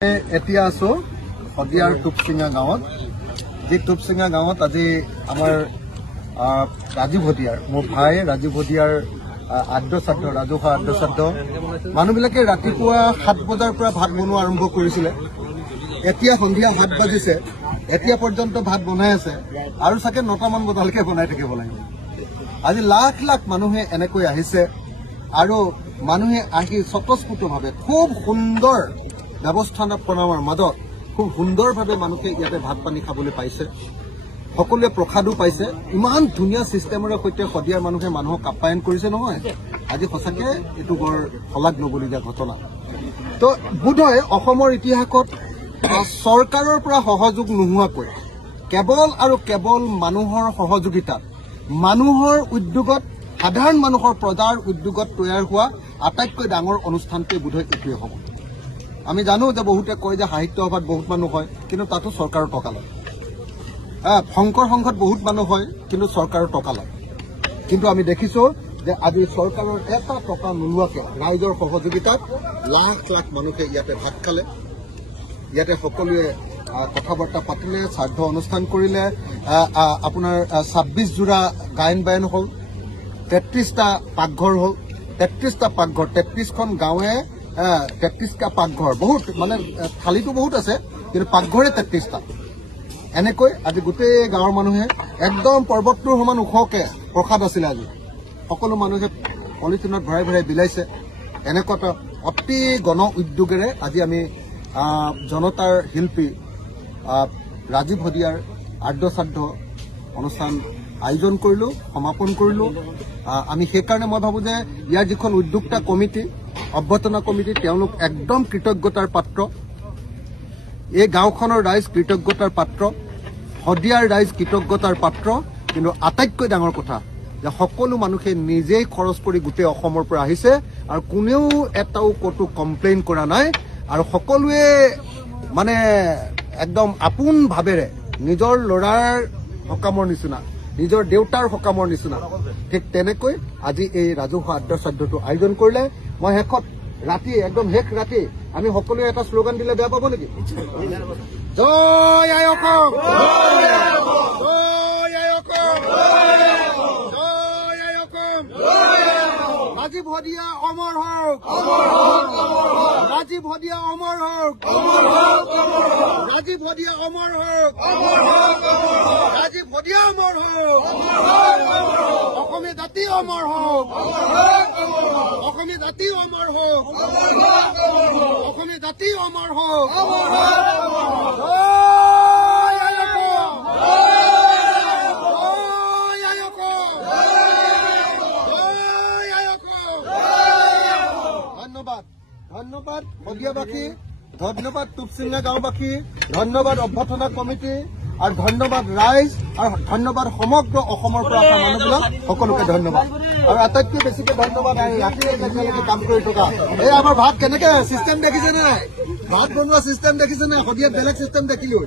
এতিয়া আছো শদিয়াৰ টুপচিঙা গাঁৱত যি টুপচিঙা গাঁৱত আজি আমাৰ ৰাজীৱ ভদিয়াৰ মোৰ ভাই ৰাজীৱ ভদিয়াৰ আদ্যশ্ৰাদ্ধ ৰাজহুৱা আদ্যশ্ৰাদ্ধ মানুহবিলাকে ৰাতিপুৱা 7 বজাৰ পৰা ভাত বনোৱা আৰম্ভ কৰিছিলে এতিয়া সন্ধিয়া 7 বাজিছে এতিয়া পৰ্যন্ত ভাত বনাই আছে আৰু চাগে 9টামান বজালৈকে বনাই থাকিব লাগিব আজি লাখ লাখ মানুহে এনেকৈ আহিছে আৰু মানুহে আহি স্বতঃস্ফূৰ্তভাৱে খুব সুন্দৰ ব্যৱস্থাপনাৰ মাজত খুব সুন্দৰভাৱে মানুহে ইয়াতে ভাত পানী খাবলৈ পাইছে সকলোৱে প্ৰসাদো পাইছে ইমান ধুনীয়া সিস্টেমৰে সৈতে শদিয়াৰ মানুহে মানুহক আপ্যায়ন কৰিছে নহয় আজি সঁচাকে এটো বৰ হলাগ নবলীয়া ঘটনা তো বোধহয় অসমৰ ইতিহাসত চৰকাৰৰ পৰা সহযোগ নোহোৱাকৈ কেৱল আৰু কেৱল মানুহৰ সহযোগিতাত মানুহৰ উদ্যোগত সাধাৰণ মানুহৰ প্ৰজাৰ উদ্যোগত তৈয়াৰ হোৱা আটাইতকৈ ডাঙৰ অনুষ্ঠানটোৱে বোধহয় এইটোৱে হ'ব আমি জানো যে বহুতে কয় যে সাহিত্য সভাত বহুত মানুহ হয় কিন্তু তাতো চৰকাৰৰ টকা লয় শংকৰ সংঘত বহুত মানুহ হয় কিন্তু চৰকাৰৰ টকা লয় কিন্তু আমি দেখিছো যে আজি চৰকাৰৰ এটা টকা নোলোৱাকে ৰাইজৰ সহযোগিতাত লাখ লাখ মানুহে ইয়াতে ভাত খালে ইয়াতে সকলোৱে কথা বাৰ্তা পাতিলে শ্ৰাদ্ধ অনুষ্ঠান কৰিলে আপোনাৰ 26 জোৰা গায়ন বায়ন হ'ল 33টা পাকঘৰ হ'ল 33টা পাকঘৰ 33খন গাঁৱে 33টা পাকঘৰ বহুত মানে থালিটো বহুত আছে কিন্তু পাকঘৰে 33টা এনেকৈ আজি গোটেই গাঁৱৰ মানুহে একদম পৰ্বতটোৰ সমান ওখকে প্ৰসাদ আছিলে আজি সকলো মানুহে পলিথিনত ভৰাই ভৰাই বিলাইছে এনেকুৱা অতি গণ উদ্যোগেৰে আজি আমি জনতাৰ শিল্পী ৰাজীৱ ভদিয়াৰ আদ্যশ্ৰাদ্ধ অনুষ্ঠান আয়োজন কৰিলো সমাপন কৰিলো আমি সেইকাৰণে মই ভাবো যে ইয়াৰ যিখন উদ্যোক্তা কমিটি অভ্যৰ্থনা কমিটি তেওঁলোক একদম কৃতজ্ঞতাৰ পাত্ৰ এই গাঁওখনৰ ৰাইজ কৃতজ্ঞতাৰ পাত্ৰ শদিয়াৰ ৰাইজ কৃতজ্ঞতাৰ পাত্ৰ কিন্তু আটাইতকৈ ডাঙৰ কথা যে সকলো মানুহে নিজেই খৰচ কৰি গোটেই অসমৰ পৰা আহিছে আৰু কোনেও এটাও কতো কমপ্লেইন কৰা নাই আৰু সকলোৱে মানে একদম আপোন ভাৱেৰে নিজৰ ল'ৰাৰ সকামৰ নিচিনা নিজৰ দেউতাৰ সকামৰ নিচিনা ঠিক তেনেকৈ আজি এই ৰাজহুৱা আদ্যশ্ৰাদ্ধটো আয়োজন কৰিলে মই শেষত ৰাতি একদম শেষ ৰাতি আমি সকলোৱে এটা শ্লোগান দিলে বেয়া পাব নেকি জয় আই অসম জয় আই অসম জয় আই অসম ৰাজীৱ ভদিয়া অমৰ হওক ৰাজীৱ ভদিয়া অমৰ হওক ৰাজীৱ ভদিয়া অমৰ হওক ৰাজীৱ ভদিয়া অমৰ হওক অসমীয়া জাতি অমৰ হওক অসমীয়া জাতি অমৰ হওক অসমীয়া জাতি অমৰ হওক ধন্যবাদ ধন্যবাদ শদিয়াবাসী ধন্যবাদ টুপচিঙা গাঁওবাসী ধন্যবাদ অভ্যৰ্থনা কমিটি আৰু ধন্যবাদ ৰাইজ আৰু ধন্যবাদ সমগ্ৰ অসমৰ পৰা অহা মানুহবিলাক সকলোকে ধন্যবাদ আৰু আটাইতকৈ বেছিকৈ ধন্যবাদ ৰাতি এতিয়ালৈকে কাম কৰি থকা এই আমাৰ ভাত কেনেকে চিষ্টেম দেখিছে নে ভাত বনোৱা চিষ্টেম দেখিছে নে শদিয়াত বেলেগ চিষ্টেম দেখিলো